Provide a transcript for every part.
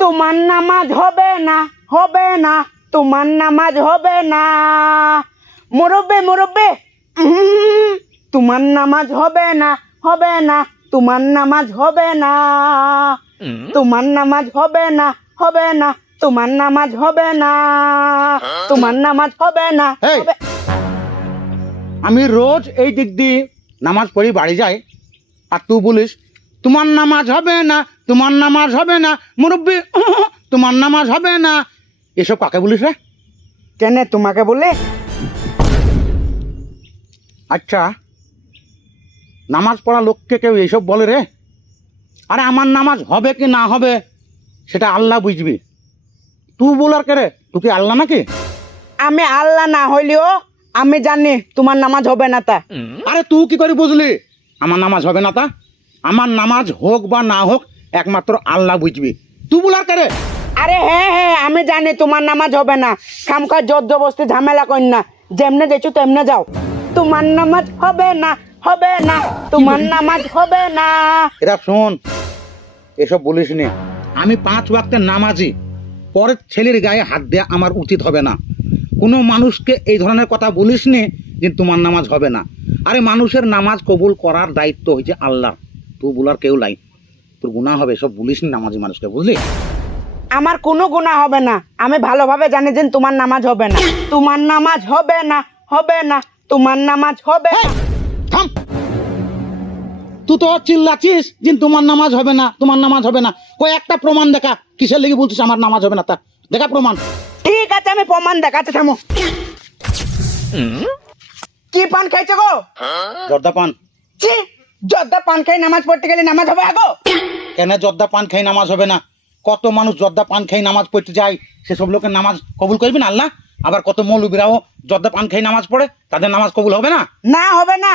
তোমার নামাজ হবে না হবে না তোমার নামাজ হবে না। মুরব্বে মুরব্বে। তোমার নামাজ হবে না হবে না তোমার নামাজ হবে না। তোমার নামাজ হবে না হবে না তোমার নামাজ হবে না। তোমার নামাজ হবে না আমি রোজ এই দিক দিয়ে নামাজ পড়ি বাড়ি যাই। আর তুই বলিস তোমার নামাজ হবে না তোমার নামাজ হবে না মুরব্বী তোমার নামাজ হবে না। এসব কাকে বলিস রে? কেন তোমাকে বলে? আচ্ছা নামাজ পড়া লোককে কেউ এইসব বলে রে? আরে আমার নামাজ হবে কি না হবে সেটা আল্লাহ বুঝবি। তুই বলার কে রে? তুই কি আল্লাহ নাকি? আমি আল্লাহ না হইলেও আমি জানি তোমার নামাজ হবে না তা। আরে তুই কি করে বুঝলি? আমার নামাজ হবে না তা? আমার নামাজ হোক বা না হোক একমাত্র আল্লাহ বুঝবি। তুই বলার কে আরে হ্যাঁ হ্যাঁ আমি জানি তোমার নামাজ হবে না। খামখা জোর জবস্তি ঝামেলা কর না। যেমনে যেছো তেমনে যাও। তোমার নামাজ হবে না হবে না। তোমার নামাজ হবে না। এরা শোন এসব বলিস নে। আমি পাঁচ ওয়াক্তের নামাজি। পরের ছেলের গায়ে হাত দেওয়া আমার উচিত হবে না। কোনো মানুষকে এই ধরনের কথা বলিস নে যে তোমার নামাজ হবে না। আরে মানুষের নামাজ কবুল করার দায়িত্ব হয়েছে আল্লাহ তুই বলার কেউ নাই তোর গুণা হবে সব বলিস নামাজি মানুষকে বুঝলি? আমার কোনো গুণা হবে না। আমি ভালোভাবে জানি যে তোমার নামাজ হবে না। তোমার নামাজ হবে না হবে না। তোমার নামাজ হবে না। থাম। তুই তো চিল্লাছিস যে তোমার নামাজ হবে না তোমার নামাজ হবে না। কই একটা প্রমাণ দেখা কিসের লেগে বলছিস আমার নামাজ হবে না তা? দেখা প্রমাণ। ঠিক আছে আমি প্রমাণ দেখাচ্ছি থামো। কি পান খাইছো গো? জর্দা পান। ছি জর্দা পান খাই নামাজ পড়তে গেলে নামাজ হবে আগো। কেন জর্দা পান খাই নামাজ হবে না? কত মানুষ জর্দা পান খাই নামাজ পড়তে যায় সেসব লোকের নামাজ কবুল করবি না আল্লাহ? আবার কত মৌলবীরাও জর্দা পান খাই নামাজ পড়ে তাদের নামাজ কবুল হবে না? না হবে না।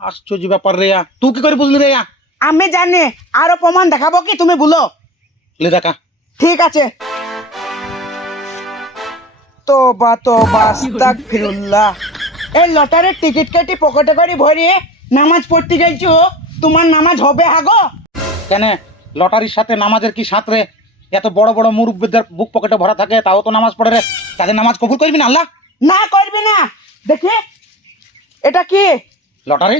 আশ্চর্য ব্যাপার রেয়া তুই কি করে বুঝলি রেয়া আমি জানি আরও প্রমাণ দেখাবো কি তুমি বলো? লে দেখা। ঠিক আছে। তোবা তোবা আস্তাগফিরুল্লাহ। এই লটারির টিকিট কেটে পকেটে করে ভরিয়ে নামাজ পড়তে গেছো তোমার নামাজ হবে হাগো? কেন? লটারির সাথে নামাজের কি সাথ রে? এত বড় বড় মুরব্বীদের বুক পকেটে ভরা থাকে তাও তো নামাজ পড়ে রে। তাদের নামাজ কবুল করবি না আল্লাহ? না করবি না। দেখি এটা কি? লটারি?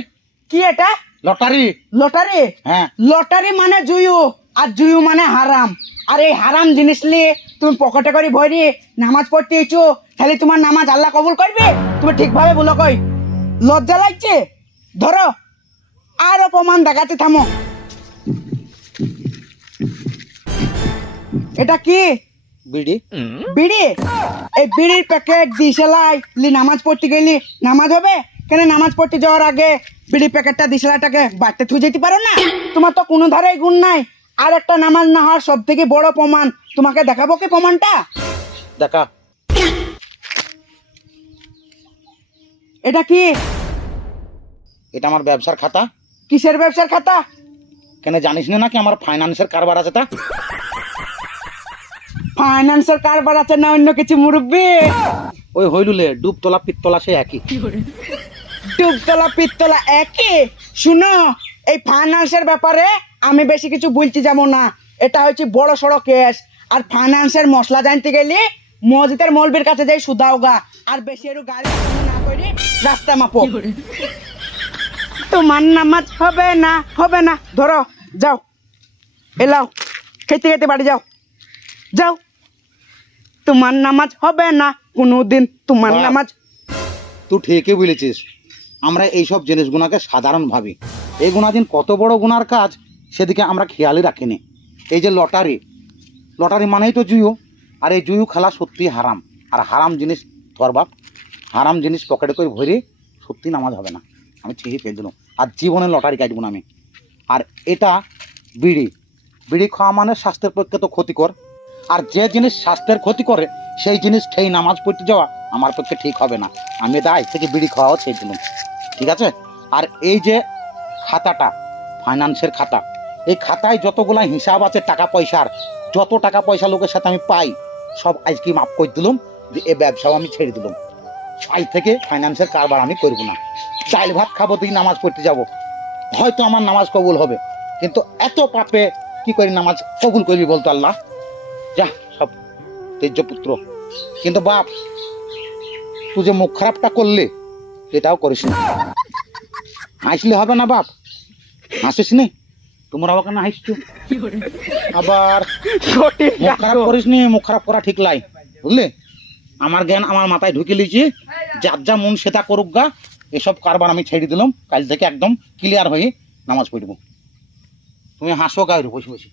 কি এটা? লটারি। লটারি? হ্যাঁ। লটারি মানে জুয়ু আর জুয়ু মানে হারাম। আর এই হারাম জিনিস নিয়ে তুমি পকেটে করে ভরি নামাজ পড়তে ইচ্ছো তাহলে তোমার নামাজ আল্লাহ কবুল করবে? তুমি ঠিকভাবে বলো কই। লজ্জা লাগছে? ধরো। আরও প্রমাণ দেখাতে থামো। এটা কি? বিড়ি। বিড়ি? এই বিড়ির প্যাকেট দিশেলাই লি নামাজ পড়তে গেলি নামাজ হবে? কেন নামাজ পড়তে যাওয়ার আগে বিড়ি প্যাকেটটা দিশেলাটাকে বাড়তে থুয়ে যেতে পারো না? তোমার তো কোনো ধারে গুণ নাই। আর একটা নামাজ না হওয়ার সব থেকে বড় প্রমাণ তোমাকে দেখাবো কি প্রমাণটা? দেখা। এটা কি? এটা আমার ব্যবসার খাতা। কিসের ব্যবসার খাতা? কেন জানিস না নাকি আমার ফাইন্যান্সের কারবার আছে তা? ফাইন্যান্সের কারবার আছে না অন্য কিছু মুরব্বী? ওই হইলুলে ডুবতলা পিত্তলা সে একই। ডুবতলা পিত্তলা একই? শুনো এই ফাইন্যান্সের ব্যাপারে আমি বেশি কিছু বলতে যাব না। এটা হচ্ছে বড় সড়ো কেস। আর ফাইন্যান্সের মশলা জানতে গেলে মসজিদের মলবির কাছে যাই সুদাওগা আর বেশি একটু গাড়ি না করে রাস্তা মাপো। তোমার নামাজ হবে না হবে না। ধরো যাও। এলাও। খেতে খেতে বাড়ি যাও। যাও। তোমার নামাজ হবে না কোনোদিন তোমার বাহ। নামাজ তুই ঠিকই বলেছিস। আমরা এইসব জিনিসগুলোকে সাধারণ ভাবি। এই গুণাদিন কত বড় গুনার কাজ সেদিকে আমরা খেয়ালই রাখিনি। এই যে লটারি লটারি মানেই তো জুয়ো। আর এই জুয়ো খেলা সত্যি হারাম। আর হারাম জিনিস তোর বাপ হারাম জিনিস পকেটে করে ভরে সত্যি নামাজ হবে না। আমি ঠিকই ফেল দিলাম আর জীবনে লটারি কাটবো না আমি। আর এটা বিড়ি। বিড়ি খাওয়া মানে স্বাস্থ্যের পক্ষে তো ক্ষতিকর। আর যে জিনিস স্বাস্থ্যের ক্ষতি করে, সেই জিনিস খেয়ে নামাজ পড়তে যাওয়া আমার পক্ষে ঠিক হবে না। আমি আজ থেকে বিড়ি খাওয়াও ছেড়ে দিলাম। ঠিক আছে? আর এই যে খাতাটা ফাইন্যান্সের খাতা, এই খাতায় যতগুলা হিসাব আছে টাকা পয়সার, যত টাকা পয়সা লোকের সাথে আমি পাই, সব আজকে মাফ করে দিলাম যে এই ব্যবসাও আমি ছেড়ে দিলাম। আজ থেকে ফাইন্যান্সের কারবার আমি করব না। চাইল ভাত খাব তুই নামাজ পড়তে যাব। হয়তো আমার নামাজ কবুল হবে। কিন্তু এত পাপে কি করি নামাজ কবুল করবি বলতো আল্লাহ? যা সব তেজ্যপুত্র। কিন্তু বাপ তুই যে মুখ খারাপটা করলে এটাও করিস না। হাসলে হবে না বাপ। হাসিস নি। তোমরা আবার কেন হাসছো? আবার মুখ খারাপ করিস নি মুখ খারাপ করা ঠিক লাই। বুঝলে? আমার জ্ঞান আমার মাথায় ঢুকে লিছি যার যা মন সেটা করুক গা এসব কারবার আমি ছেড়ে দিলাম। কাল থেকে একদম ক্লিয়ার হয়ে নামাজ পড়ব তুমি হাসো গায়ের বসে বসে।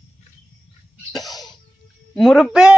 মুরব্বী!